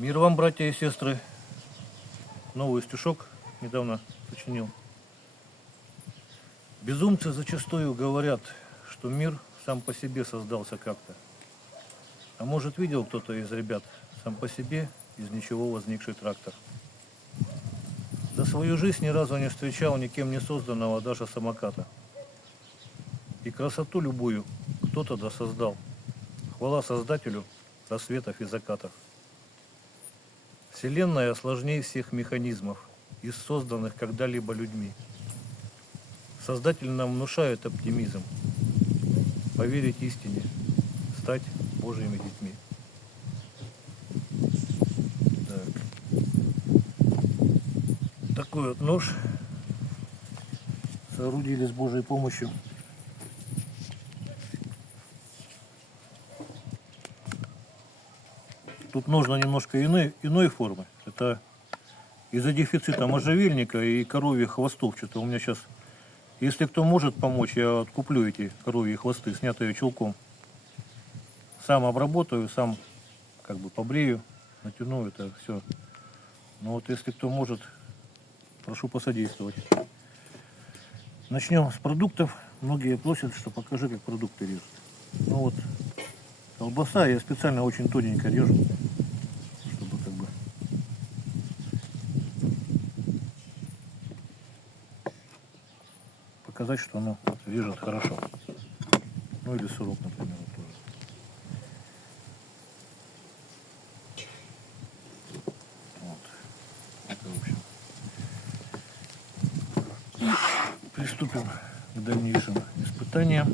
Мир вам, братья и сестры. Новый стишок недавно сочинил. Безумцы зачастую говорят, что мир сам по себе создался как-то. А может, видел кто-то из ребят сам по себе из ничего возникший трактор? За свою жизнь ни разу не встречал никем не созданного даже самоката. И красоту любую кто-то досоздал. Хвала Создателю рассветов и закатов. Вселенная сложнее всех механизмов, из созданных когда-либо людьми. Создатель нам внушает оптимизм, поверить истине, стать Божьими детьми. Такой вот нож соорудили с Божьей помощью. Тут ножна немножко иной формы. Это из-за дефицита можжевельника и коровьих хвостов. Что-то у меня сейчас, если кто может помочь, я откуплю эти коровьи хвосты, снятые чулком. Сам обработаю, сам как бы побрею, натяну это все. Но вот если кто может, прошу посодействовать. Начнем с продуктов. Многие просят, что покажи, как продукты режут. Ну вот, колбаса я специально очень тоненько режу, чтобы как бы показать, что оно режет хорошо. Ну или сырок, например, тоже. Вот. Это, в общем. Приступим к дальнейшим испытаниям.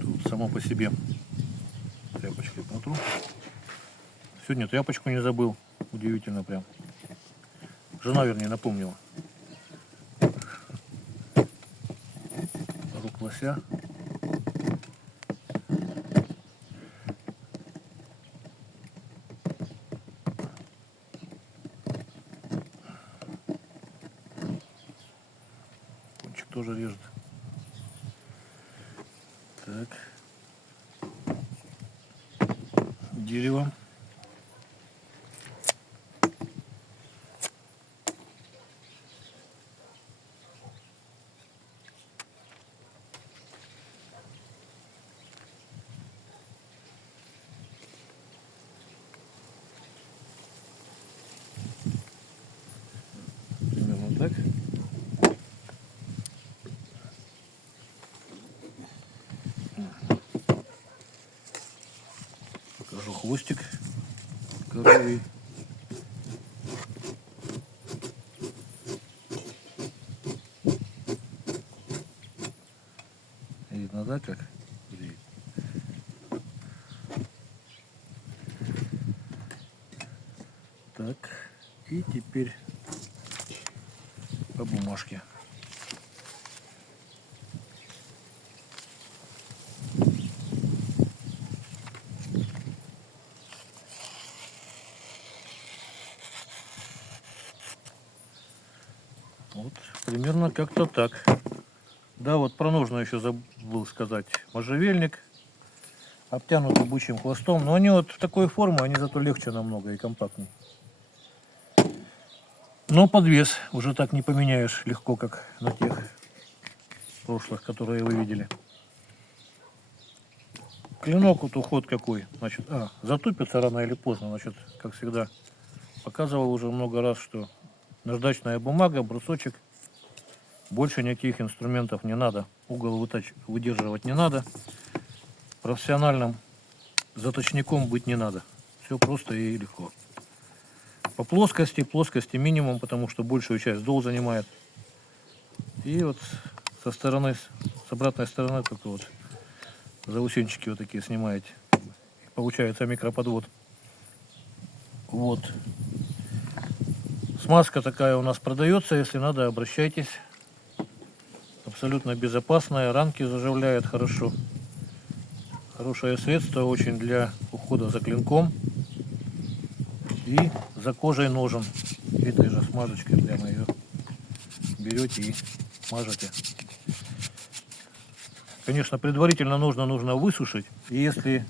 Тут само по себе тряпочкой протру. Сегодня тряпочку не забыл. Удивительно прям. Жена, вернее, напомнила. Рук лося. Кончик тоже режет. Так. Дерево. Примерно так. Покажу хвостик коровий. Видно, да, как? Так, и теперь по бумажке. Вот примерно как-то так. Да, вот про ножны еще забыл сказать. Можжевельник, обтянутый бычьим хвостом. Но они вот такой формы, они зато легче намного и компактнее. Но подвес уже так не поменяешь легко, как на тех прошлых, которые вы видели. Клинок вот уход какой. Значит, затупится рано или поздно. Значит, как всегда, показывал уже много раз, что наждачная бумага, брусочек. Больше никаких инструментов не надо. Угол выдерживать не надо. Профессиональным заточником быть не надо. Все просто и легко. По плоскости минимум, потому что большую часть дол занимает. И вот со стороны, с обратной стороны только вот заусенчики вот такие снимаете. Получается микроподвод. Вот. Смазка такая у нас продается, если надо, обращайтесь. Абсолютно безопасная, ранки заживляет хорошо. Хорошее средство очень для ухода за клинком и за кожей ножен. Этой же смазочкой прямо ее берете и мажете. Конечно, предварительно нужно высушить. И если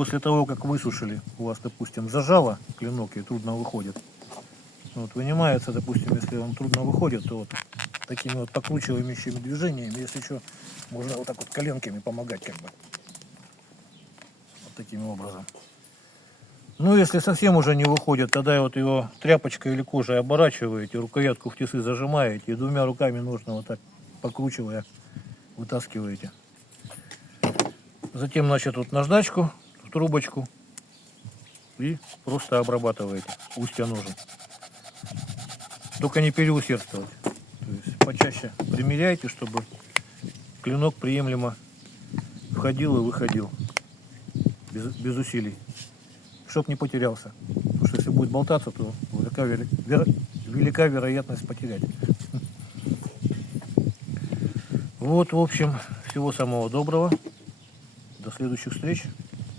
после того, как высушили, у вас, допустим, зажало клинок и трудно выходит. Вот, вынимается, допустим, если он трудно выходит, то вот такими вот покручивающими движениями, если что, можно вот так вот коленками помогать как бы. Вот таким образом. Ну, если совсем уже не выходит, тогда вот его тряпочкой или кожей оборачиваете, рукоятку в тисы зажимаете и двумя руками нужно вот так, покручивая, вытаскиваете. Затем, значит, вот наждачку в трубочку и просто обрабатываете устья ножен. Только не переусердствовать. То есть почаще примеряйте, чтобы клинок приемлемо входил и выходил без усилий, чтоб не потерялся. Потому что если будет болтаться, то велика вероятность потерять. Вот, в общем, всего самого доброго. До следующих встреч.